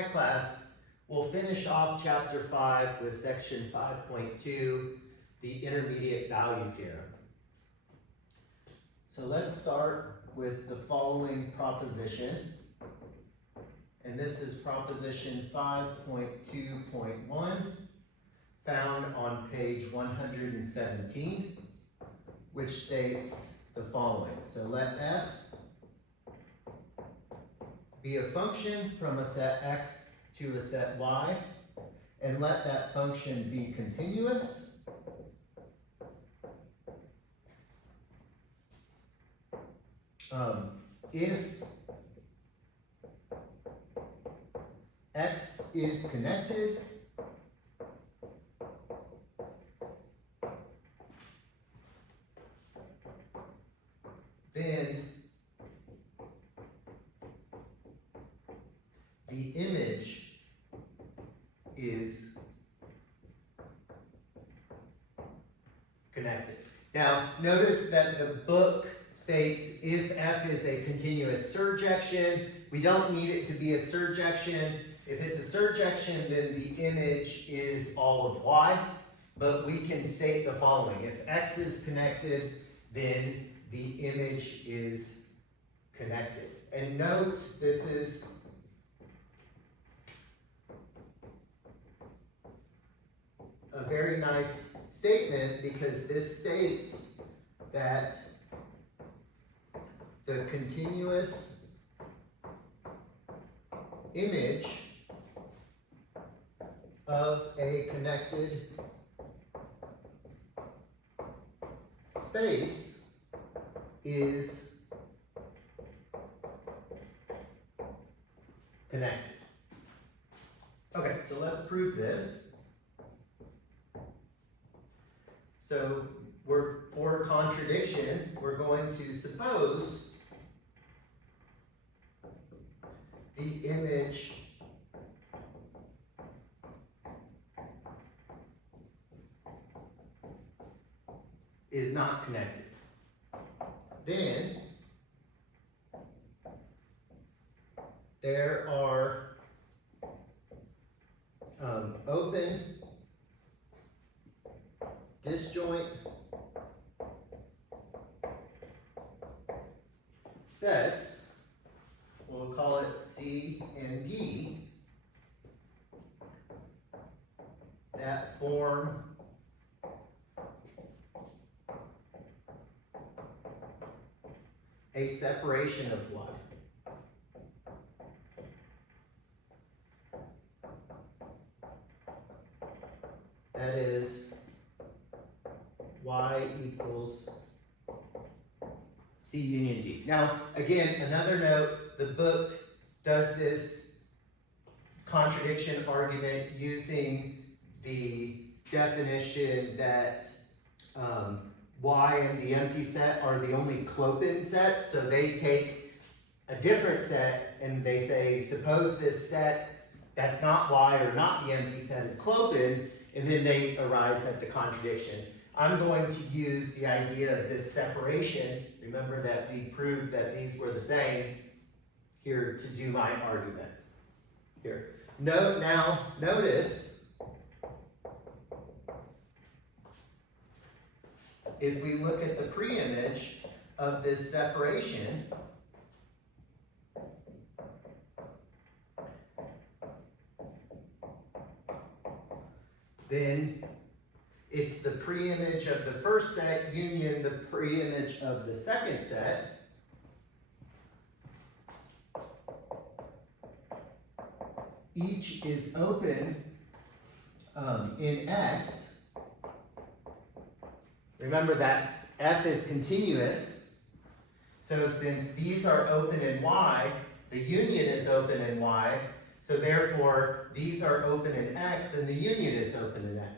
Hi class, we'll finish off chapter 5 with section 5.2, the intermediate value theorem. So let's start with the following proposition. And this is proposition 5.2.1, found on page 117, which states the following. So let f be a function from a set x to a set y, and let that function be continuous. If x is connected, then the image is connected. Now, notice that the book states if f is a continuous surjection. We don't need it to be a surjection. If it's a surjection, then the image is all of y. But we can state the following. If x is connected, then the image is connected. And note, this is a very nice statement because this states that the continuous image of a connected space is connected. Okay, so let's prove this. So for contradiction, we're going to suppose the image is not connected. Then there are open disjoint sets, we'll call it C and D, that form a separation of y. That is y equals C union D. Now, again, another note, the book does this contradiction argument using the definition that y and the empty set are the only clopin sets. So they take a different set and they say, suppose this set that's not y or not the empty set is clopin, and then they arise at the contradiction. I'm going to use the idea of this separation. Remember that we proved that these were the same here to do my argument. Here. Now notice, if we look at the preimage of this separation, then it's the preimage of the first set union the preimage of the second set. Each is open in X. Remember that F is continuous. So since these are open in Y, the union is open in Y. So therefore, these are open in X and the union is open in X.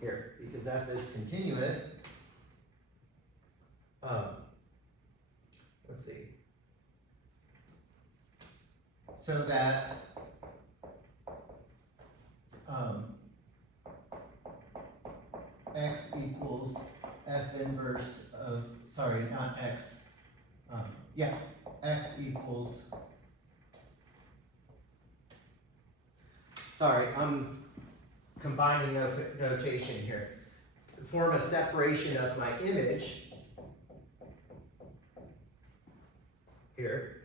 Here, because F is continuous. Let's see. So that X equals F inverse of, sorry, not X, X equals sorry, I'm combining notation here. Form a separation of my image here.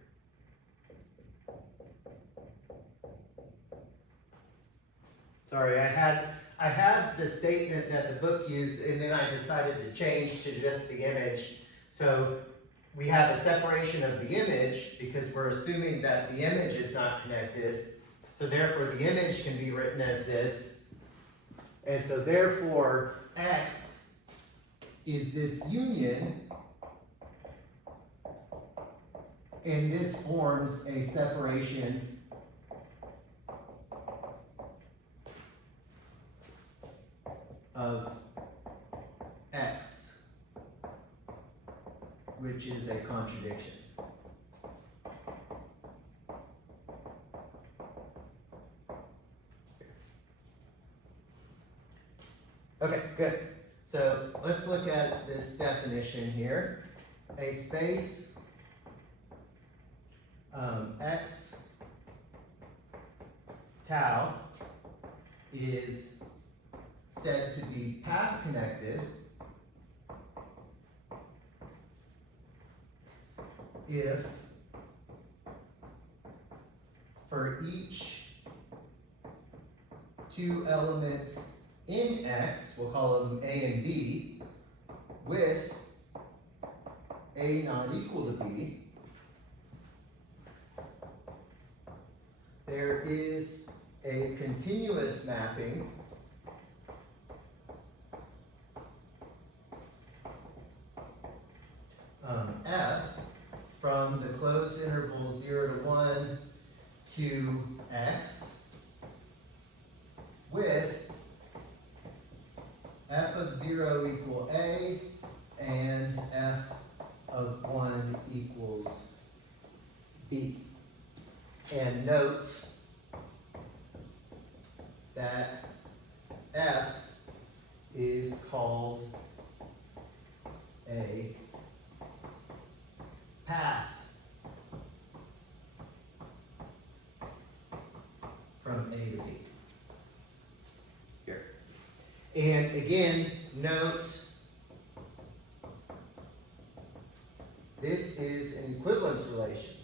Sorry, I had the statement that the book used, and then I decided to change to just the image. So we have a separation of the image because we're assuming that the image is not connected. So therefore the image can be written as this. And so therefore X is this union, and this forms a separation of X, which is a contradiction. Okay, good. So let's look at this definition here. A space X tau is said to be path connected if for each two elements in X, we'll call them A and B, with A not equal to B, there is a continuous mapping F from the closed interval 0 to 1 to X with f of 0 equal A and f of 1 equals B. And note that F is called a path from A to B. Here. And again, note this is an equivalence relation.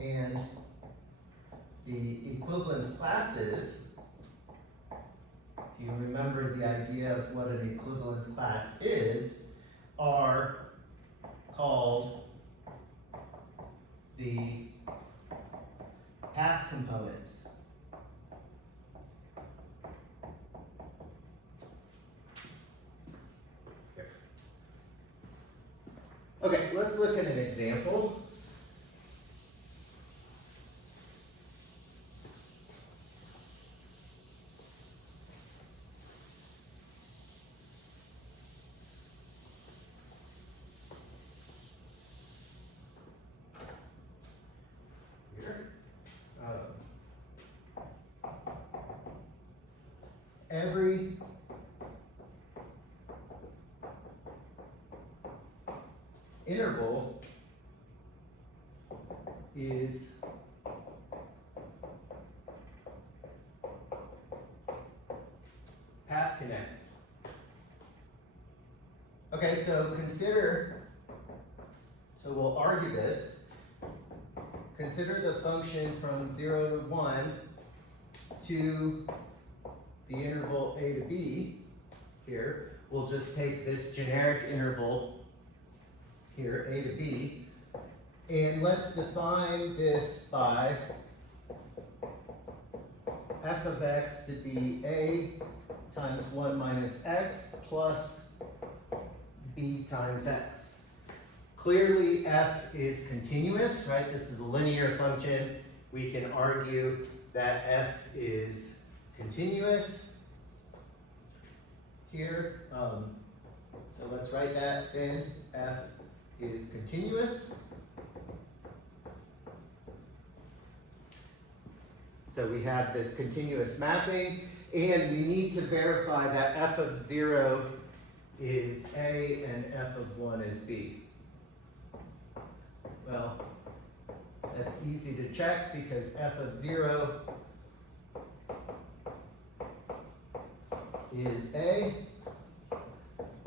And the equivalence classes, if you remember the idea of what an equivalence class is, are called the path components. Here. Okay, let's look at an example. Every interval is path connected. Okay, so we'll argue this. Consider the function from 0 to 1 to the interval A to B here. We'll just take this generic interval here, A to B, and let's define this by f of x to be A times 1 minus x plus B times x. Clearly f is continuous, right? This is a linear function. We can argue that f is continuous here. So let's write that then. F is continuous. So we have this continuous mapping, and we need to verify that f of 0 is is A and f of 1 is B? Well, that's easy to check because f of 0 is A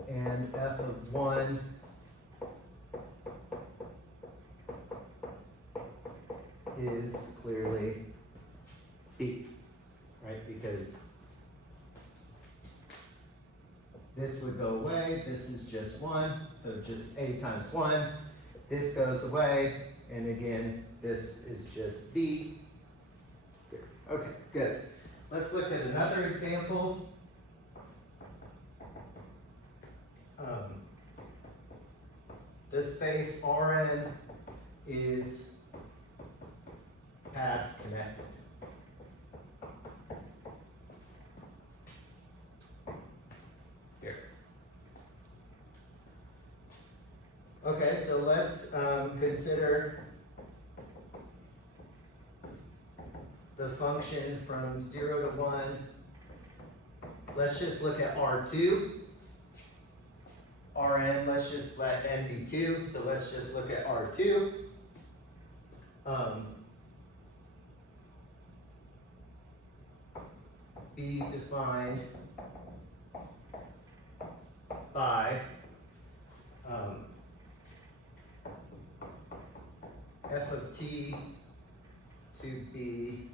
and f of 1 is clearly B, right? Because this would go away, this is just 1, so just A times 1. This goes away, and again, this is just B. Okay, good. Let's look at another example. The space Rn is path connected. Here. Okay, so let's consider the function from 0 to 1. Let's just look at R2. Rn, let's just let n be 2, so let's just look at R2. B defined by f of t to be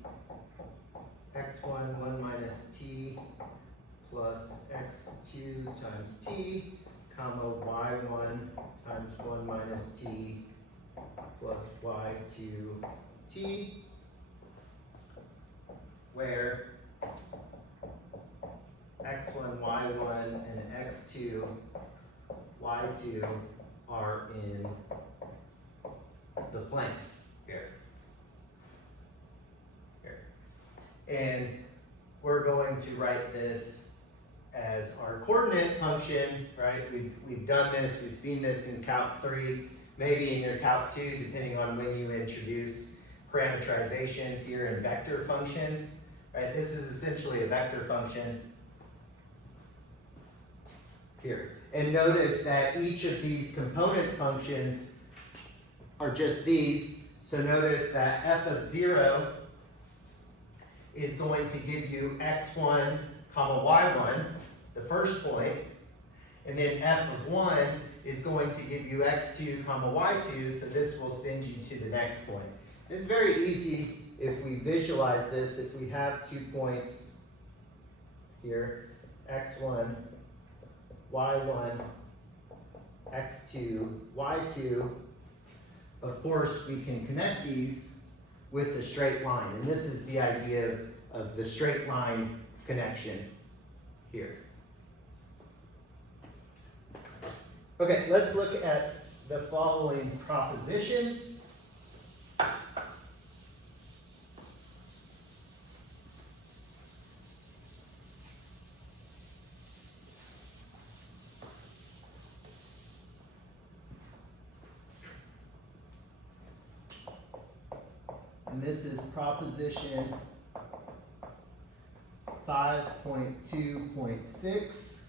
x1 1 minus t plus x2 times t, comma y1 times 1 minus t plus y2 t, where x1, y1, and x2, y2 are in the plane here. And we're going to write this as our coordinate function, right? We've done this, we've seen this in Calc 3, maybe in your Calc 2, depending on when you introduce parameterizations here in vector functions, right? This is essentially a vector function here. And notice that each of these component functions are just these. So notice that f of 0 is going to give you x1 comma y1, the first point, and then f of 1 is going to give you x2 comma y2, so this will send you to the next point. It's very easy if we visualize this. If we have 2 points here, x1, y1, x2, y2, of course we can connect these with the straight line. And this is the idea of the straight line connection here. Okay, let's look at the following proposition. And this is proposition 5.2.6,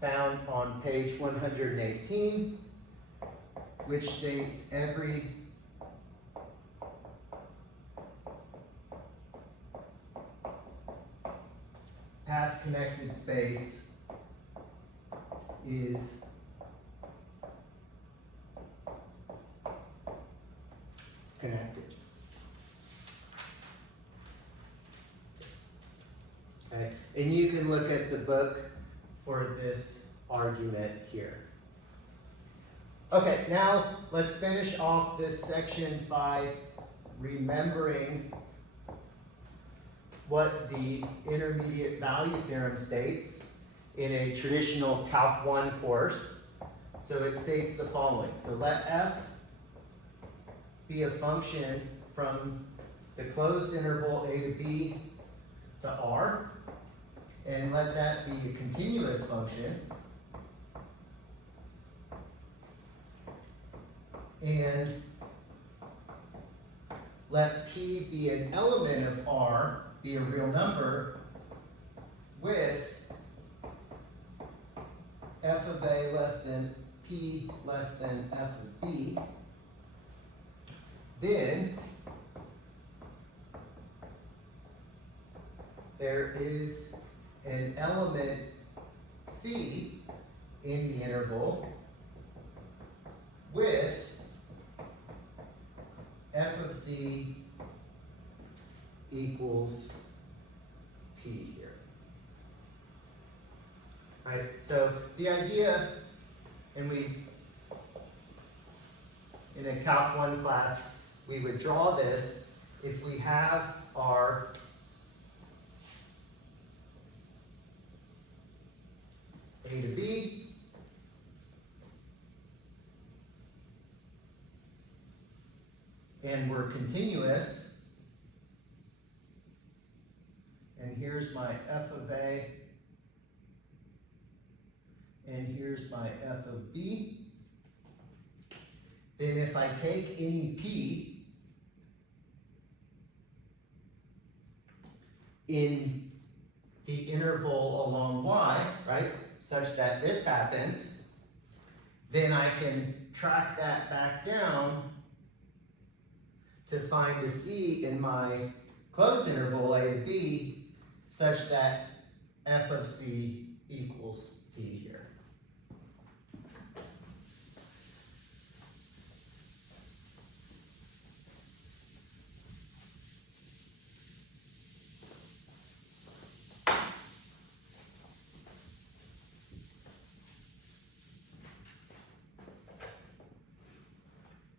found on page 118, which states every path-connected space is connected. Okay. And you can look at the book for this argument here. Okay, now let's finish off this section by remembering what the intermediate value theorem states in a traditional Calc 1 course. So it states the following. So let f be a function from the closed interval a to b to r, and let that be a continuous function. And let p be an element of r, be a real number, with f of A less than P less than f of B, then there is an element C in the interval with f of C equals P here. Right? So the idea, and in a Calc 1 class, we would draw this if we have our A to B, and we're continuous, and here's my f of A, and here's my f of B, then if I take any P in the interval along Y, right, such that this happens, then I can track that back down to find a C in my closed interval A to B such that f of C equals P here.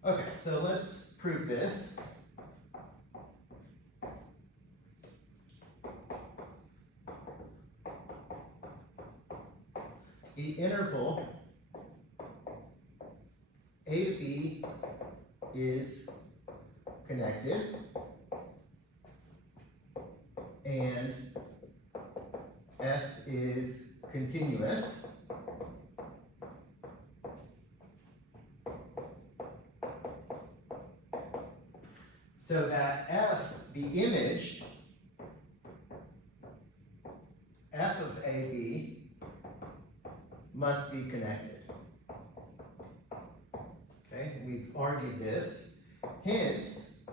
Okay, so let's prove this. The interval A to B is connected, and F is continuous. So that F, the image, F of AB, must be connected. Okay, we've argued this. Hence,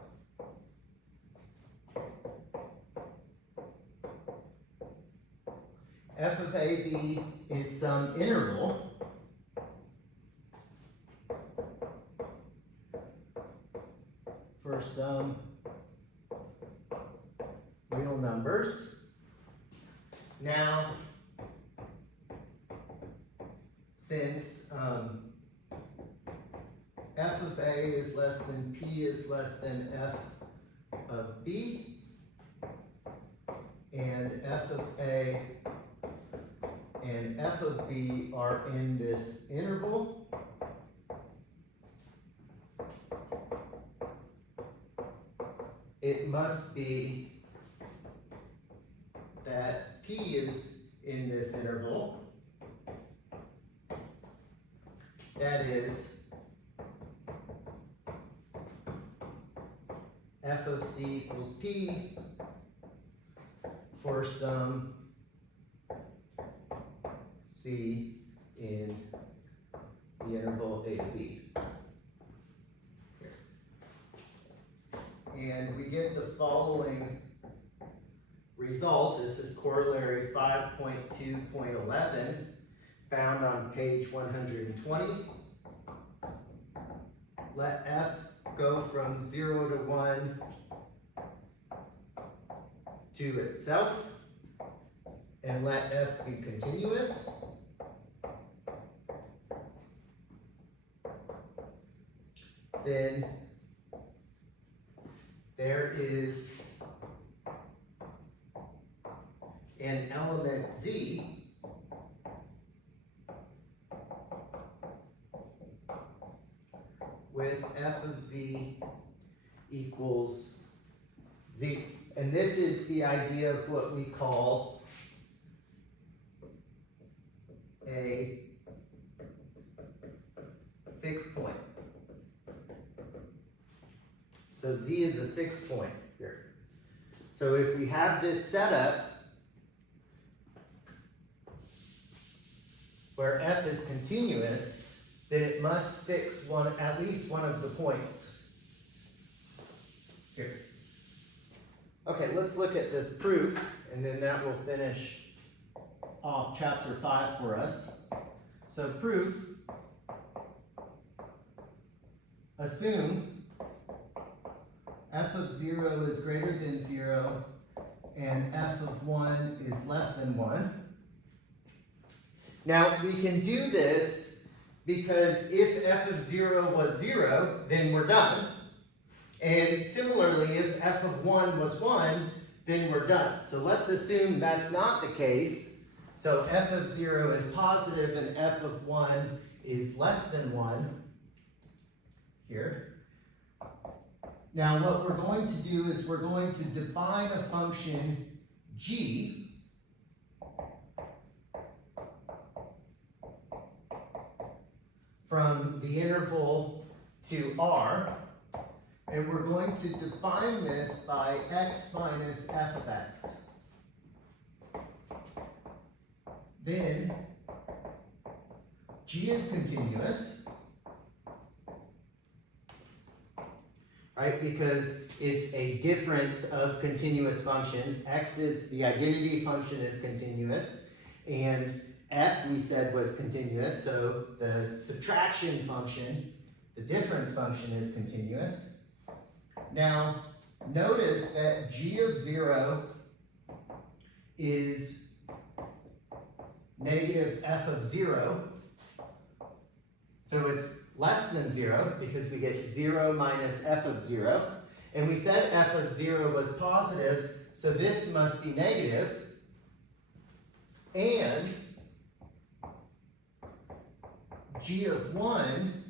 F of AB is some interval for some real numbers. Now, since f of A is less than P is less than f of B, and f of A and f of B are in this interval, it must be that P is in this interval. That is, f of C equals P for some C in the interval A to B. And we get the following result. This is corollary 5.2.11, found on page 120. Let F go from 0 to 1 to itself, and let F be continuous. Then there is an element Z with f of Z equals Z. And this is the idea of what we call a fixed point. So Z is a fixed point here. So if we have this setup, where f is continuous, then it must fix at least one of the points here. Okay, let's look at this proof, and then that will finish off chapter 5 for us. So proof, assume f of 0 is greater than 0 and f of 1 is less than 1. Now we can do this because if f of 0 was 0, then we're done. And similarly, if f of 1 was 1, then we're done. So let's assume that's not the case. So f of 0 is positive and f of 1 is less than 1 here. Now what we're going to do is we're going to define a function g from the interval to r, and we're going to define this by x minus f of x. Then g is continuous, right? Because it's a difference of continuous functions. X is, the identity function is continuous, and f we said was continuous, so the subtraction function, the difference function is continuous. Now, notice that g of 0 is negative f of 0. So it's less than 0 because we get 0 minus f of 0. And we said f of 0 was positive, so this must be negative. And g of 1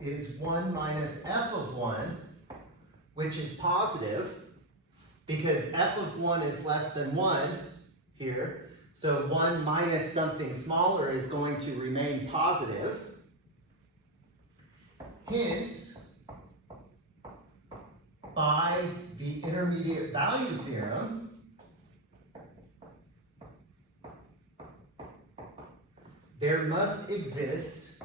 is 1 minus f of 1, which is positive because f of 1 is less than 1 here. So 1 minus something smaller is going to remain positive. Hence, by the intermediate value theorem, there must exist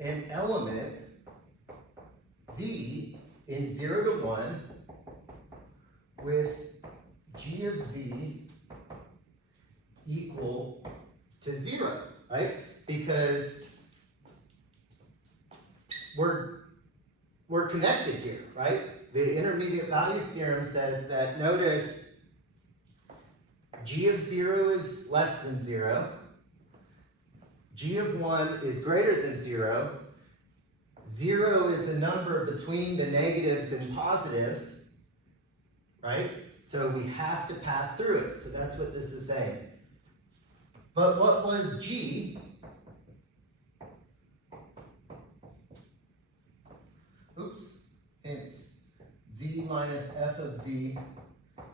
an element z in 0 to 1 with g of z equal to 0, right? Because we're connected here, right? The intermediate value theorem says that, notice, g of 0 is less than 0, g of 1 is greater than 0, 0 is a number between the negatives and positives, right? So we have to pass through it. So that's what this is saying. But what was g? Hence, z minus f of z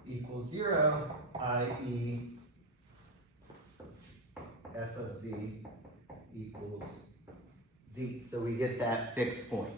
equals 0, i.e. f of z equals z. So we get that fixed point.